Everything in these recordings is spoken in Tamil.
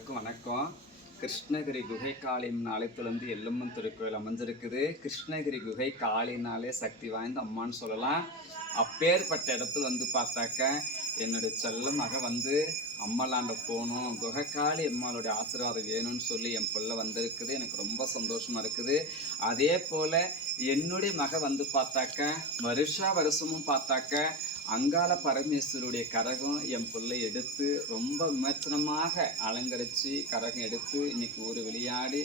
அனைவருக்கும் வணக்கம். கிருஷ்ணகிரி குகை காளியம்மன் ஆலயத்திலிருந்து எல்லம்மன் திருக்கோயில் அமைஞ்சிருக்குது. கிருஷ்ணகிரி குகை காளினாலே சக்தி வாய்ந்த அம்மான்னு சொல்லலாம். அப்பேற்பட்ட இடத்துல பார்த்தாக்க என்னுடைய செல்ல மக அம்மலாண்ட போகணும், குகைக்காளி அம்மாளுடைய ஆசீர்வாதம் வேணும்னு சொல்லி என் பிள்ளை வந்திருக்குது. எனக்கு ரொம்ப சந்தோஷமாக இருக்குது. அதே போல் என்னுடைய மக பார்த்தாக்க வருஷமும் பார்த்தாக்க அங்காள பரமேஸ்வருடைய கரகம் என் பிள்ளை எடுத்து ரொம்ப விமர்சனமாக அலங்கரித்து கரகம் எடுத்து இன்னைக்கு ஊர் விளையாடி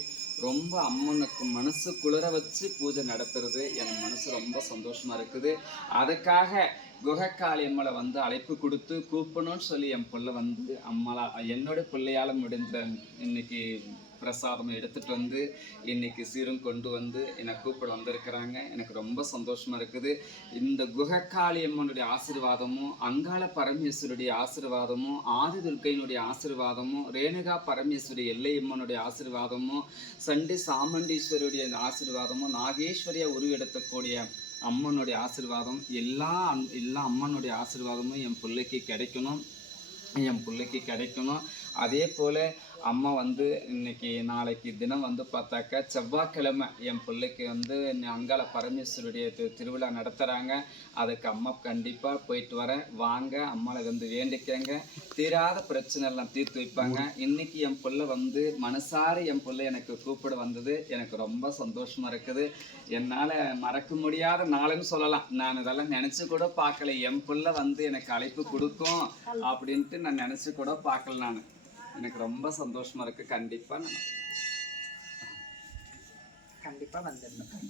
ரொம்ப அம்மனுக்கு மனசு குளிர வச்சு பூஜை நடத்துறது என் மனசு ரொம்ப சந்தோஷமாக இருக்குது. அதுக்காக குகைக்காளி அம்மளை அழைப்பு கொடுத்து கூப்பிடணும்னு சொல்லி என் பிள்ளை அம்மளா என்னோட பிள்ளையால் முடிந்த இன்னைக்கு பிரசாதம் எடுத்துகிட்டு இன்னைக்கு சீரும் கொண்டு என்னை கூப்பிட வந்திருக்கிறாங்க. எனக்கு ரொம்ப சந்தோஷமாக இருக்குது. இந்த குகைக்காளி அம்மனுடைய ஆசீர்வாதமும் அங்காள பரமேஸ்வருடைய ஆசீர்வாதமும் ஆதி துர்க்கையினுடைய ஆசீர்வாதமும் ரேணுகா பரமேஸ்வரி எல்லையம்மனுடைய ஆசீர்வாதமும் சண்டி சாமுண்டீஸ்வருடைய ஆசீர்வாதமும் நாகேஸ்வரியா உருவெடுத்தக்கூடிய அம்மனுடைய ஆசீர்வாதம் எல்லா அம்மனுடைய ஆசீர்வாதமும் என் பிள்ளைக்கு கிடைக்கணும். அதே போல் அம்மா இன்னைக்கு நாளைக்கு தினம் பார்த்தாக்க செவ்வாய்க்கிழமை என் பிள்ளைக்கு அங்காள பரமேஸ்வருடைய திருவிழா நடத்துகிறாங்க. அதுக்கு அம்மா கண்டிப்பாக போயிட்டு வரேன். வாங்க, அம்மாவை வேண்டிக்கங்க, தீராத பிரச்சனை எல்லாம் தீர்த்து வைப்பாங்க. இன்னைக்கு என் பிள்ளை மனசார என் பிள்ளை எனக்கு கூப்பிட வந்தது எனக்கு ரொம்ப சந்தோஷமாக இருக்குது. என்னால் மறக்க முடியாத நாளுன்னு சொல்லலாம். நான் இதெல்லாம் நினச்சி கூட பார்க்கல. என் பிள்ளை எனக்கு அழைப்பு கொடுக்கும் அப்படின்ட்டு நான் நினச்சி கூட பார்க்கல. நான் எனக்கு ரொம்ப சந்தோஷமா இருக்கு. கண்டிப்பா வந்துடணும்.